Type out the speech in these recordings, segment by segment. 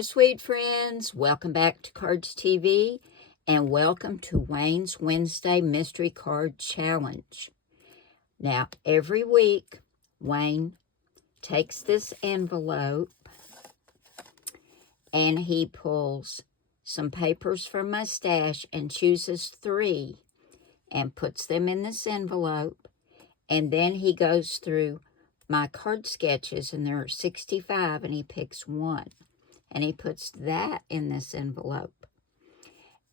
Hello, sweet friends. Welcome back to Cardz TV, and welcome to Wayne's Wednesday Mystery Card Challenge. Now, every week, Wayne takes this envelope, and he pulls some papers from my stash and chooses 3 and puts them in this envelope, and then he goes through my card sketches, and there are 65, and he picks 1. And he puts that in this envelope.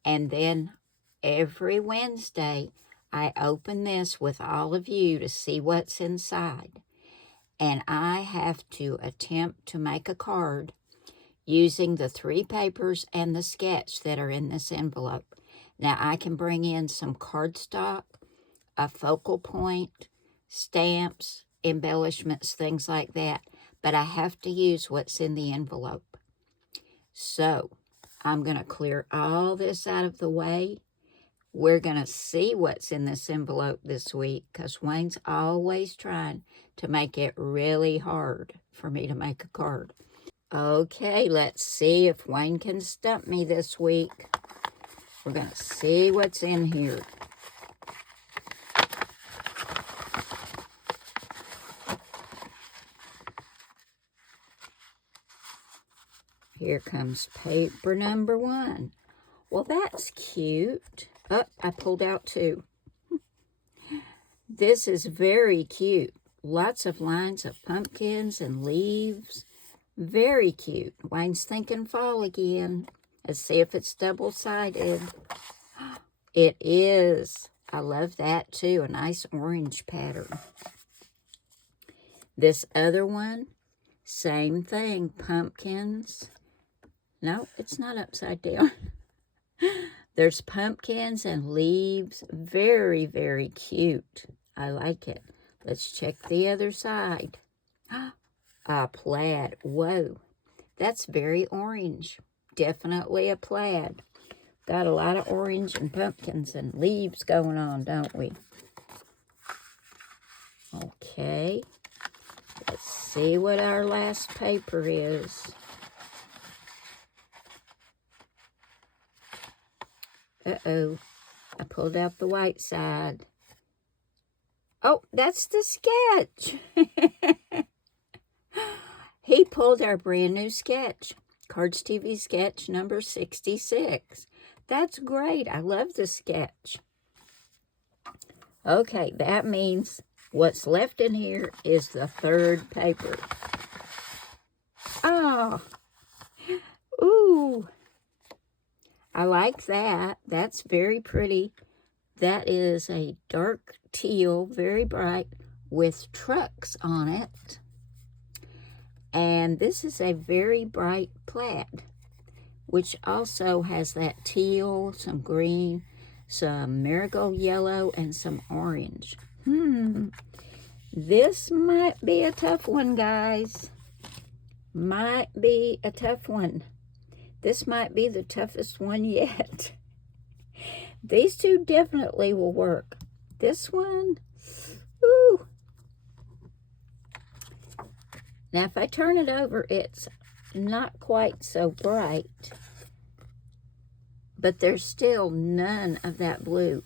And then every Wednesday, I open this with all of you to see what's inside. And I have to attempt to make a card using the 3 papers and the sketch that are in this envelope. Now, I can bring in some cardstock, a focal point, stamps, embellishments, things like that. But I have to use what's in the envelope. So, I'm going to clear all this out of the way. We're going to see what's in this envelope this week, because Wayne's always trying to make it really hard for me to make a card. Okay, let's see if Wayne can stump me this week. We're going to see what's in here. Here comes paper number 1. Well, that's cute. Oh, I pulled out 2. This is very cute. Lots of lines of pumpkins and leaves. Very cute. Wayne's thinking fall again. Let's see if it's double-sided. It is. I love that too. A nice orange pattern. This other one, same thing. Pumpkins. No, it's not upside down. There's pumpkins and leaves. Very, very cute. I like it. Let's check the other side. Plaid. Whoa. That's very orange. Definitely a plaid. Got a lot of orange and pumpkins and leaves going on, don't we? Okay. Let's see what our last paper is. Uh-oh, I pulled out the white side. Oh, that's the sketch. He pulled our brand new sketch, Cardz TV Sketch number 66. That's great. I love the sketch. Okay, that means what's left in here is the 3rd paper. Oh, ooh. I like that. That's very pretty. That is a dark teal, very bright, with trucks on it. And this is a very bright plaid, which also has that teal, some green, some marigold yellow, and some orange. This might be a tough one, guys. Might be a tough one. This might be the toughest one yet. These 2 definitely will work. This one, ooh. Now, if I turn it over, it's not quite so bright. But there's still none of that blue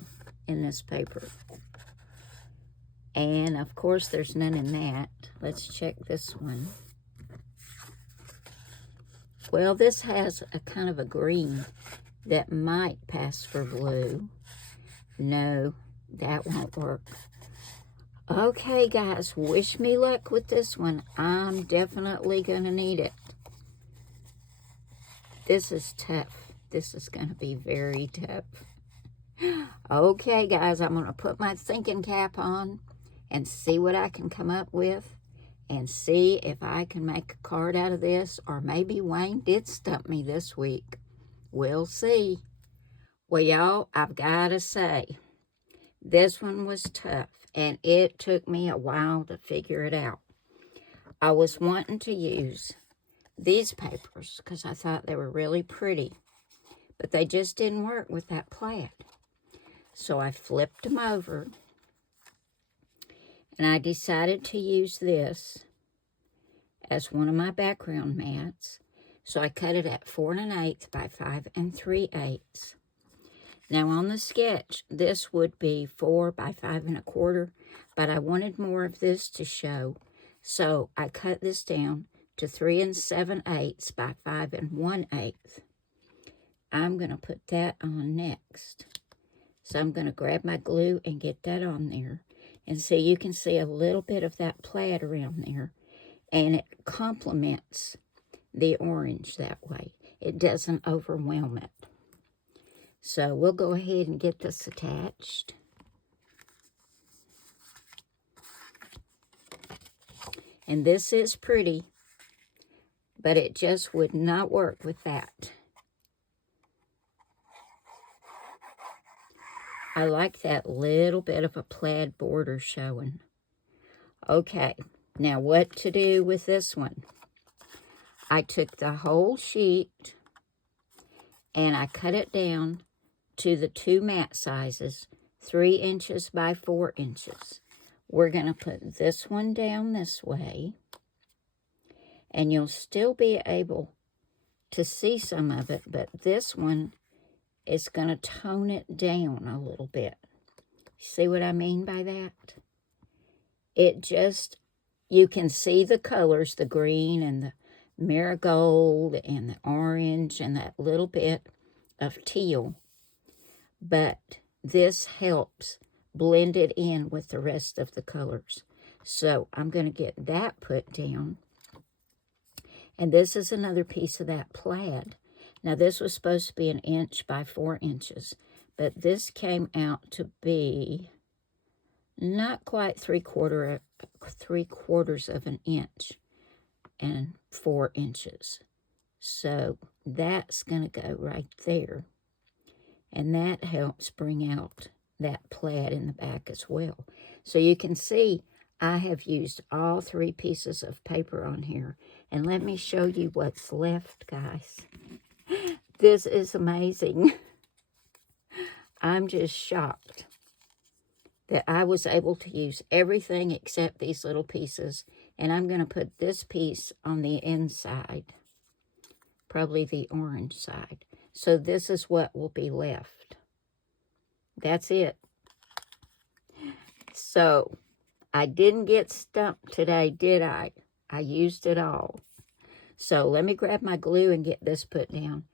in this paper. And, of course, there's none in that. Let's check this one. Well, this has a kind of a green that might pass for blue. No, that won't work. Okay, guys, wish me luck with this one. I'm definitely going to need it. This is tough. This is going to be very tough. Okay, guys, I'm going to put my thinking cap on and see what I can come up with. And see if I can make a card out of this, or maybe Wayne did stump me this week. We'll see. Well, y'all, I've got to say, this one was tough, and it took me a while to figure it out. I was wanting to use these papers because I thought they were really pretty, but they just didn't work with that plaid. So I flipped them over. And I decided to use this as one of my background mats. So I cut it at 4 1/8 by 5 3/8. Now on the sketch, this would be 4 by 5 1/4, but I wanted more of this to show. So I cut this down to 3 7/8 by 5 1/8. I'm going to put that on next. So I'm going to grab my glue and get that on there. And so you can see a little bit of that plaid around there. And it complements the orange that way. It doesn't overwhelm it. So we'll go ahead and get this attached. And this is pretty, but it just would not work with that. I like that little bit of a plaid border showing. Okay, now what to do with this one? I took the whole sheet and I cut it down to the 2 mat sizes, 3 inches by 4 inches. We're going to put this one down this way, and you'll still be able to see some of it, but this one is going to tone it down a little bit. See what I mean by that? It just, you can see the colors, the green and the marigold and the orange and that little bit of teal, but this helps blend it in with the rest of the colors. So I'm going to get that put down. And this is another piece of that plaid. Now this was supposed to be 1 inch by 4 inches, but this came out to be not quite 3/4 of an inch and 4 inches. So that's going to go right there. And that helps bring out that plaid in the back as well. So you can see I have used all 3 pieces of paper on here. And let me show you what's left, guys. This is amazing. I'm just shocked that I was able to use everything except these little pieces. And I'm going to put this piece on the inside, probably the orange side. So this is what will be left. That's it. So I didn't get stumped today, did I? I used it all. So let me grab my glue and get this put down.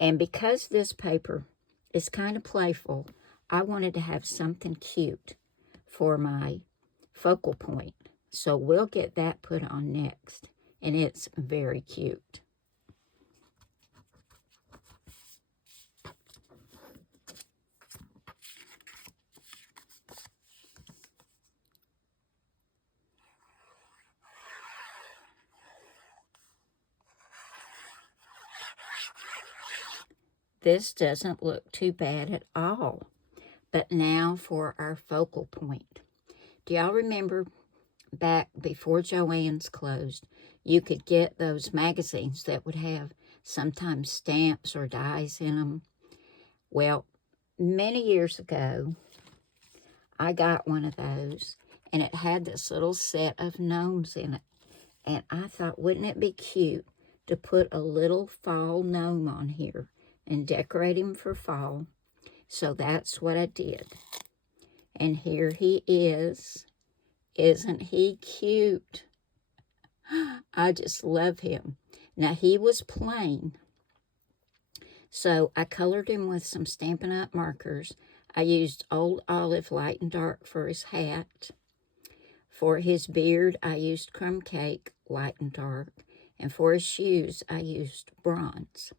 And because this paper is kind of playful, I wanted to have something cute for my focal point. So we'll get that put on next. And it's very cute. This doesn't look too bad at all. But now for our focal point. Do y'all remember back before Joann's closed, you could get those magazines that would have sometimes stamps or dies in them? Well, many years ago, I got one of those, and it had this little set of gnomes in it. And I thought, wouldn't it be cute to put a little fall gnome on here and decorate him for fall? So that's what I did. And here he is. Isn't he cute? I just love him. Now, he was plain. So I colored him with some Stampin' Up! Markers. I used Old Olive Light and Dark for his hat. For his beard, I used Crumb Cake Light and Dark. And for his shoes, I used Bronze.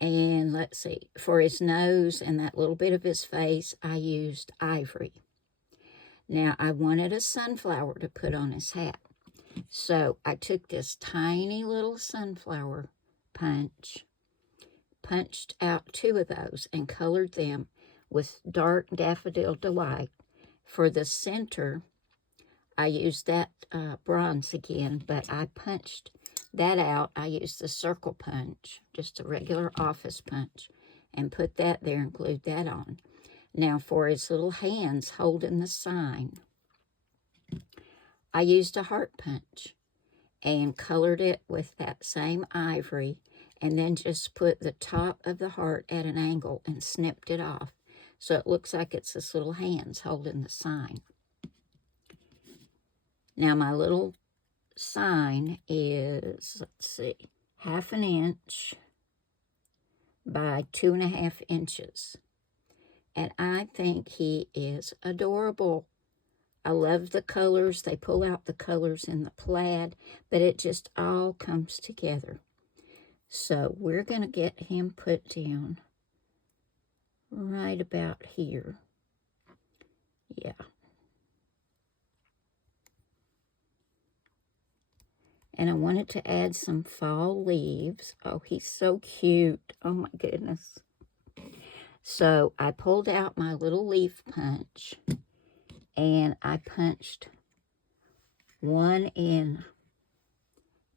And let's see, for his nose and that little bit of his face, I used Ivory. Now, I wanted a sunflower to put on his hat. So I took this tiny little sunflower punch, punched out 2 of those, and colored them with dark Daffodil Delight. For the center, I used that bronze again, but I punched that out. I used the circle punch, just a regular office punch, and put that there and glued that on. Now for his little hands holding the sign, I used a heart punch. and colored it with that same ivory, and then just put the top of the heart at an angle and snipped it off. So it looks like it's this little hands holding the sign. Now my little sign is, let's see, 1/2 inch by 2.5 inches. And I think he is adorable. I love the colors. They pull out the colors in the plaid, but it just all comes together. So we're going to get him put down right about here. Yeah. And I wanted to add some fall leaves. Oh, he's so cute. Oh my goodness. So I pulled out my little leaf punch and I punched one in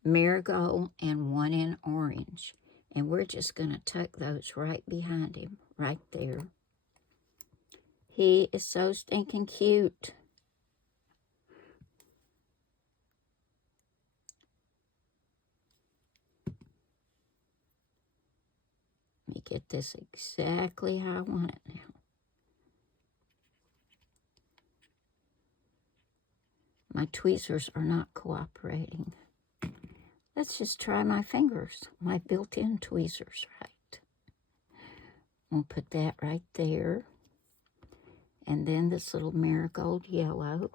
marigold and one in orange. And we're just going to tuck those right behind him, right there. He is so stinking cute. Let me get this exactly how I want it now. My tweezers are not cooperating. Let's just try my fingers, my built-in tweezers, right? We'll put that right there. And then this little marigold yellow.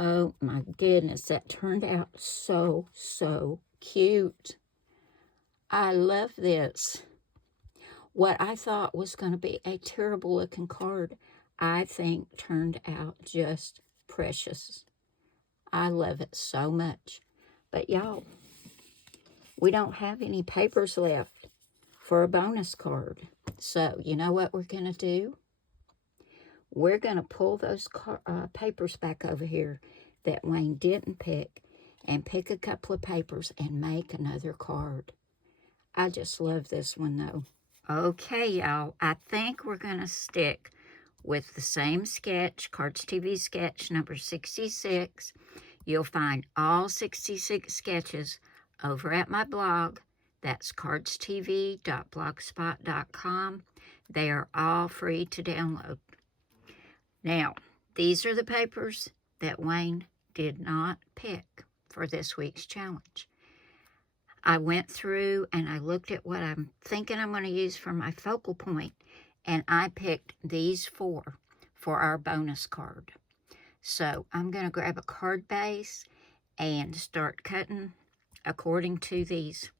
Oh my goodness, that turned out so, so cute. I love this. What I thought was going to be a terrible looking card, I think turned out just precious. I love it so much. But y'all, we don't have any papers left for a bonus card. So you know what we're going to do? We're going to pull those papers back over here that Wayne didn't pick and pick a couple of papers and make another card. I just love this one, though. Okay, y'all, I think we're going to stick with the same sketch, Cardz TV sketch number 66. You'll find all 66 sketches over at my blog. That's cardstv.blogspot.com. They are all free to download. Now, these are the papers that Wayne did not pick for this week's challenge. I went through and I looked at what I'm thinking I'm going to use for my focal point, and I picked these four for our bonus card. So I'm going to grab a card base and start cutting according to these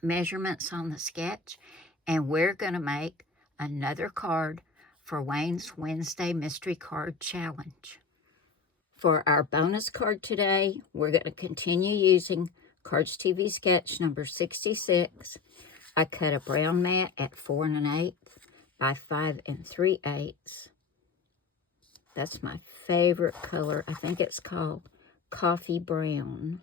measurements on the sketch, and we're going to make another card for Wayne's Wednesday Mystery Card Challenge. For our bonus card today, we're going to continue using Cardz TV sketch number 66. I cut a brown mat at 4 1/8 by 5 3/8. That's my favorite color. I think it's called coffee brown.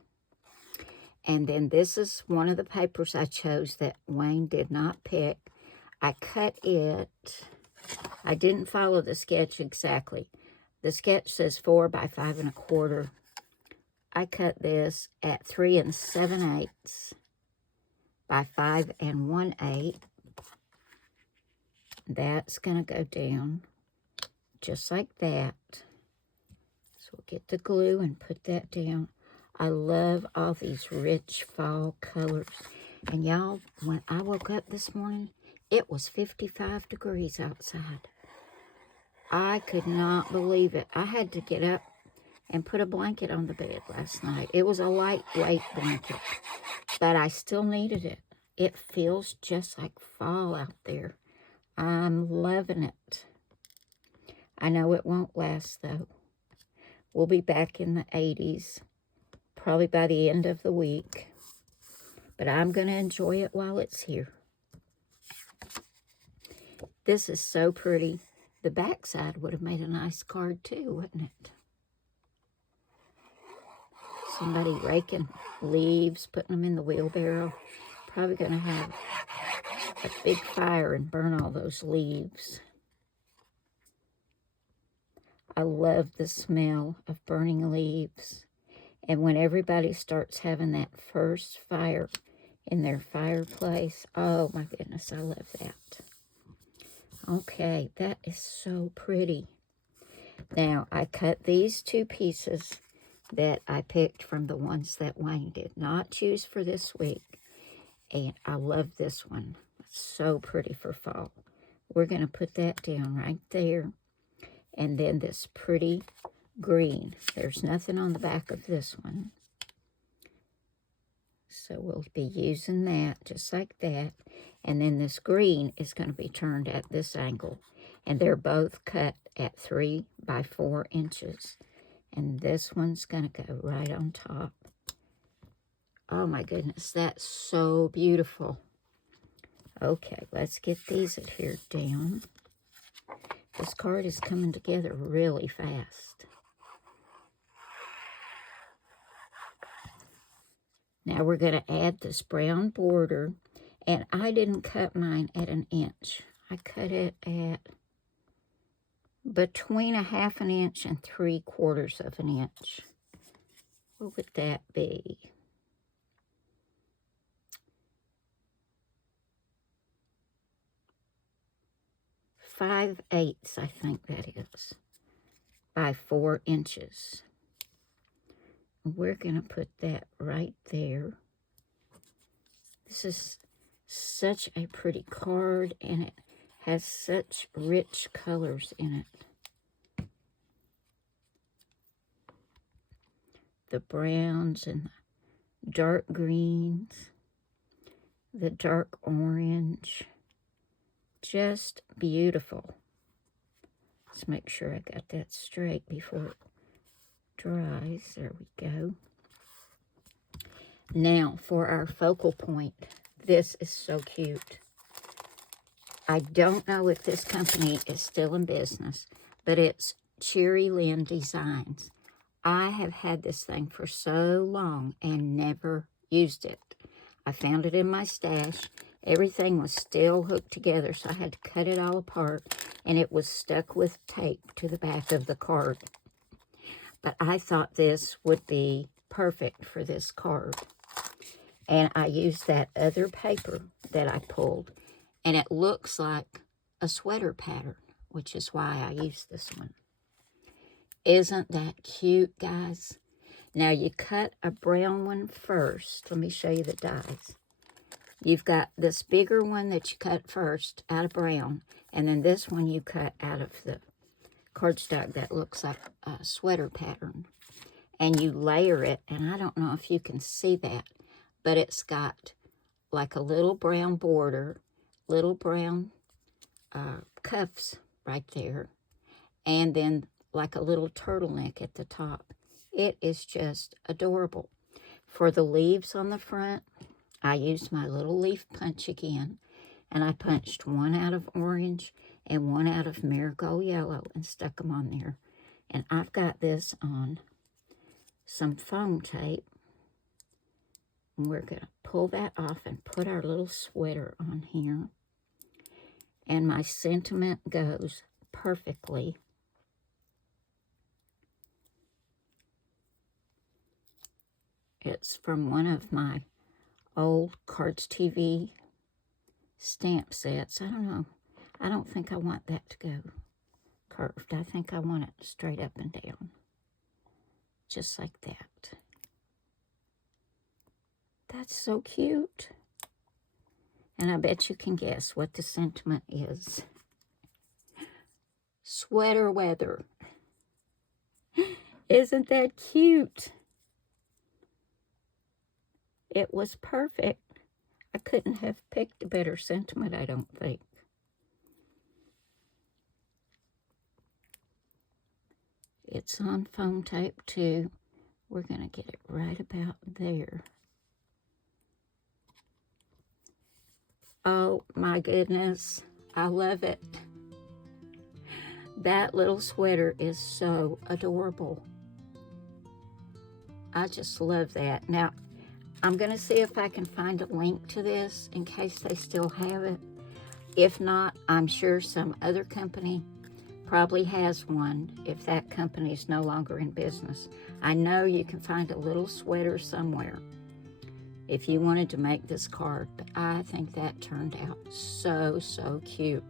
And then this is one of the papers I chose that Wayne did not pick. I cut it. I didn't follow the sketch exactly. The sketch says 4 by 5 1/4. I cut this at 3 7/8 by 5 1/8. That's going to go down just like that. So we'll get the glue and put that down. I love all these rich fall colors. And y'all, when I woke up this morning, it was 55 degrees outside. I could not believe it. I had to get up and put a blanket on the bed last night. It was a lightweight blanket, but I still needed it. It feels just like fall out there. I'm loving it. I know it won't last, though. We'll be back in the 80s, probably by the end of the week. But I'm going to enjoy it while it's here. This is so pretty. The backside would have made a nice card, too, wouldn't it? Somebody raking leaves, putting them in the wheelbarrow. Probably going to have a big fire and burn all those leaves. I love the smell of burning leaves. And when everybody starts having that first fire in their fireplace, oh my goodness, I love that. Okay, that is so pretty. Now, I cut these 2 pieces that I picked from the ones that Wayne did not choose for this week. And I love this one. It's so pretty for fall. We're going to put that down right there. And then this pretty green. There's nothing on the back of this one. So we'll be using that just like that. And then this green is going to be turned at this angle. And they're both cut at 3 by 4 inches. And this one's going to go right on top. Oh my goodness, that's so beautiful. Okay, let's get these adhered down. This card is coming together really fast. Now we're going to add this brown border. And I didn't cut mine at 1 inch. I cut it at between 1/2 inch and 3/4 of an inch. What would that be? 5/8, I think that is, by 4 inches. We're going to put that right there. This is such a pretty card, and it has such rich colors in it. The browns and the dark greens, the dark orange. Just beautiful. Let's make sure I got that straight before it dries. There we go. Now for our focal point. This is so cute. I don't know if this company is still in business, but it's Cherry Lynn Designs. I have had this thing for so long and never used it. I found it in my stash. Everything was still hooked together, so I had to cut it all apart, and it was stuck with tape to the back of the card. But I thought this would be perfect for this card. And I used that other paper that I pulled, and it looks like a sweater pattern, which is why I used this one. Isn't that cute, guys? Now, you cut a brown one first. Let me show you the dies. You've got this bigger one that you cut first out of brown, and then this one you cut out of the cardstock that looks like a sweater pattern. And you layer it, and I don't know if you can see that, but it's got like a little brown border, little brown cuffs right there, and then like a little turtleneck at the top. It is just adorable. For the leaves on the front, I used my little leaf punch again, and I punched one out of orange and one out of marigold yellow and stuck them on there. And I've got this on some foam tape. And we're going to pull that off and put our little sweater on here. And my sentiment goes perfectly. It's from one of my old Cardz TV stamp sets. I don't know. I don't think I want that to go curved. I think I want it straight up and down. Just like that. That's so cute. And I bet you can guess what the sentiment is. Sweater weather. Isn't that cute? It was perfect. I couldn't have picked a better sentiment, I don't think. It's on foam tape too. We're going to get it right about there. Oh my goodness, I love it. That little sweater is so adorable. I just love that. Now, I'm going to see if I can find a link to this in case they still have it. If not, I'm sure some other company probably has one if that company is no longer in business. I know you can find a little sweater somewhere if you wanted to make this card, but I think that turned out so, so cute.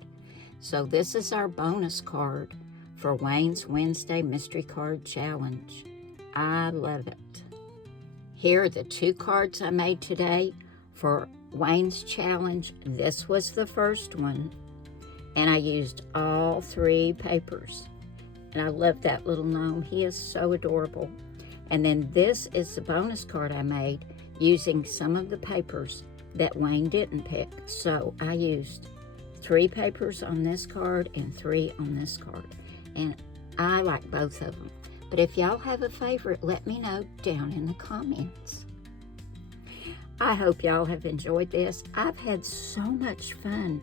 So this is our bonus card for Wayne's Wednesday Mystery Card Challenge. I love it. Here are the 2 cards I made today for Wayne's challenge. This was the first one, and I used all 3 papers. And I love that little gnome. He is so adorable. And then this is the bonus card I made using some of the papers that Wayne didn't pick. So I used 3 papers on this card and 3 on this card. And I like both of them. But if y'all have a favorite, let me know down in the comments. I hope y'all have enjoyed this. I've had so much fun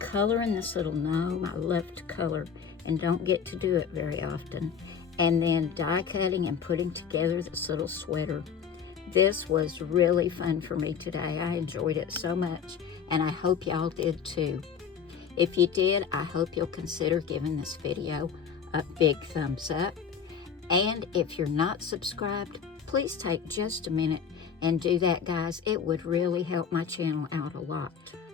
coloring this little gnome. I love to color and don't get to do it very often. And then die cutting and putting together this little sweater. This was really fun for me today. I enjoyed it so much, and I hope y'all did too. If you did, I hope you'll consider giving this video a big thumbs up. And if you're not subscribed, please take just a minute and do that, guys. It would really help my channel out a lot.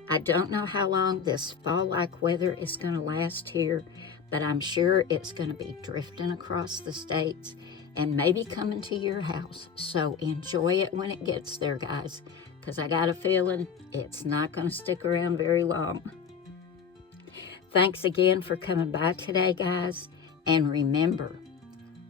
I don't know how long this fall-like weather is going to last here, but I'm sure it's going to be drifting across the states and maybe coming to your house. So enjoy it when it gets there, guys, because I got a feeling it's not going to stick around very long. Thanks again for coming by today, guys. And remember,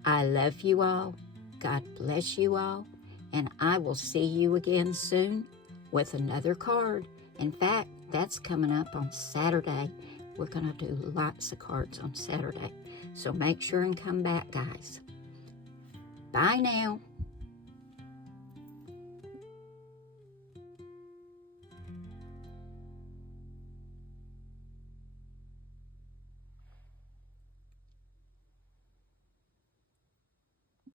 I love you all, God bless you all, and I will see you again soon with another card. In fact, that's coming up on Saturday. We're going to do lots of cards on Saturday. So make sure and come back, guys. Bye now.